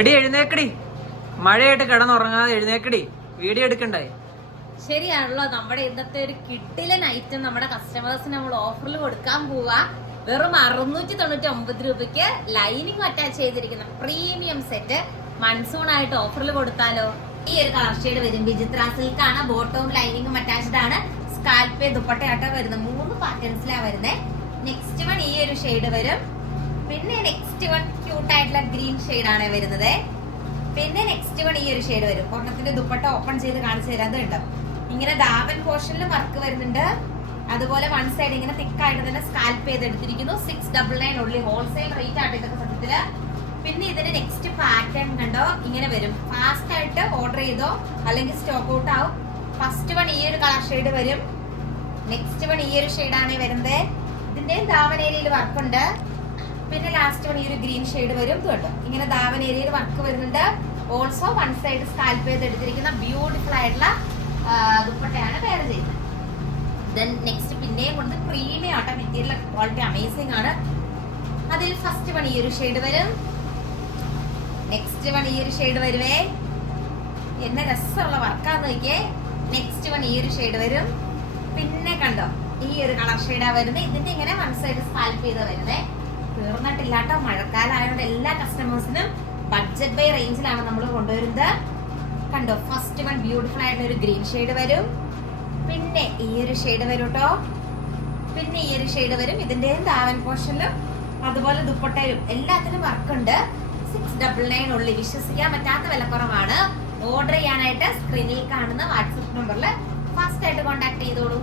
എടി എഴുന്നേക്കടി, മഴയായിട്ട് കിടന്നുറങ്ങാതെ എഴുന്നേക്കടി, വീഡിയോ എടുക്കണ്ടേ? ശരിയാണല്ലോ. നമ്മുടെ ഇന്നത്തെ ഒരു കിഡിലൻ ഐറ്റം നമ്മുടെ കസ്റ്റമേഴ്സിന് നമ്മൾ ഓഫറിൽ കൊടുക്കാൻ പോവാ. വെറും 699 രൂപയ്ക്ക് ലൈനിങ് അറ്റാച്ച് ചെയ്തിരിക്കുന്ന പ്രീമിയം സെറ്റ് മൺസൂൺ ആയിട്ട് ഓഫറിൽ കൊടുത്താലോ? ഈ ഒരു കളർ ഷെയ്ഡ് വരും. വിചിത്ര സിൽക്ക് ആണ്, ബോട്ടവും ലൈനിങ്ങും അറ്റാച്ച്ഡ് ആണ്. സ്കാൽപേ ദുപ്പട്ടയാട്ടോ വരുന്നത്. 3 പാറ്റേൺസിലാണ് വരുന്നത്. നെക്സ്റ്റ് വൺ ഈ ഒരു ഷെയ്ഡ് വരും. പിന്നെ നെക്സ്റ്റ് വൺ ക്യൂട്ട് ആയിട്ടുള്ള ഗ്രീൻ ഷെയ്ഡ് ആണ് വരുന്നത്. പിന്നെ നെക്സ്റ്റ് വൺ ഈ ഒരു ഷെയ്ഡ് വരും. ഒരെണ്ണത്തിന്റെ ദുപ്പട്ട ഓപ്പൺ ചെയ്ത് കാണിച്ചു തരാം. അതുണ്ട് ഇങ്ങനെ ദാവൻ പോർഷനിൽ വർക്ക് വരുന്നുണ്ട്. അതുപോലെ വൺ സൈഡ് ഇങ്ങനെ തിക്കായിട്ട് തന്നെ സ്കാൽപ്പ് ചെയ്തെടുത്തിരിക്കുന്നു. 699 ഉള്ളി ഹോൾസെയിൽ റേറ്റ് ആയിട്ട് ഇതൊക്കെ സത്യത്തില്. പിന്നെ ഇതിന് നെക്സ്റ്റ് പാറ്റേൺ കണ്ടോ ഇങ്ങനെ വരും. ഫാസ്റ്റ് ആയിട്ട് ഓർഡർ ചെയ്തോ അല്ലെങ്കിൽ സ്റ്റോക്ക് ഔട്ട് ആവും. ഫസ്റ്റ് വൺ ഈ ഒരു കളർ ഷെയ്ഡ് വരും. നെക്സ്റ്റ് വൺ ഈ ഒരു ഷെയ്ഡാണ് വരുന്നത്. ഇതിന്റെ ദാവൻ ഏരിയയിൽ വർക്കുണ്ട്. പിന്നെ ലാസ്റ്റ് വൺ ഈ ഒരു ഗ്രീൻ ഷെയ്ഡ് വരും. കേട്ടോ ഇങ്ങനെ ദാവൻ ഏരിയയിൽ വർക്ക് വരുന്നുണ്ട്. ഓൾസോ വൺ സൈഡ് സ്കാൽപ്പ് ചെയ്തെടുത്തിരിക്കുന്ന ബ്യൂട്ടിഫുൾ ആയിട്ടുള്ള ദുപ്പട്ടയാണ് വേറെ ചെയ്യുന്നത്. ദെൻ നെക്സ്റ്റ് പിന്നെയും കൊണ്ട് പ്രീമിയം ആട്ടോ. മെറ്റീരിയൽ ക്വാളിറ്റി അമേസിംഗ് ആണ്. അതിൽ ഫസ്റ്റ് വൺ ഈ ഒരു ഷെയ്ഡ് വരും. നെക്സ്റ്റ് വൺ ഈ ഒരു ഷെയ്ഡ് വരുവേ. എന്നെ രസമുള്ള വർക്കാന്ന് നോക്കിയേ. നെക്സ്റ്റ് വൺ ഈ ഒരു ഷെയ്ഡ് വരും. പിന്നെ കണ്ടോ ഈ ഒരു കളർ ഷെയ്ഡാ വരുന്നത്. ഇതിന്റെ ഇങ്ങനെ വൺ സൈഡ് സ്കാൽപ്പ് ചെയ്ത് വരുന്നേ. തീർന്നിട്ടില്ലാട്ടോ. മഴക്കാലം ആയതുകൊണ്ട് എല്ലാ കസ്റ്റമേഴ്സിനും ബഡ്ജറ്റ് ബൈ റേഞ്ചിലാണ് നമ്മൾ കൊണ്ടുവരുന്നത്. കണ്ടോ ഫസ്റ്റ് വൺ ബ്യൂട്ടിഫുൾ ആയിട്ടുള്ള ഒരു ഗ്രീൻ ഷെയ്ഡ് വരും. പിന്നെ ഈ ഒരു ഷെയ്ഡ് വരും കേട്ടോ. പിന്നെ ഈ ഒരു ഷെയ്ഡ് വരും. ഇതിന്റെയും ദാവൻ പോർഷനിലും അതുപോലെ ദുപ്പട്ടയിലും എല്ലാത്തിനും വർക്കുണ്ട്. 699 ഉള്ളി. വിശ്വസിക്കാൻ പറ്റാത്ത വിലക്കുറവാണ്. ഓർഡർ ചെയ്യാനായിട്ട് സ്ക്രീനിൽ കാണുന്ന വാട്സപ്പ് നമ്പറിൽ ഫാസ്റ്റ് ആയിട്ട് കോൺടാക്ട് ചെയ്തോളൂ.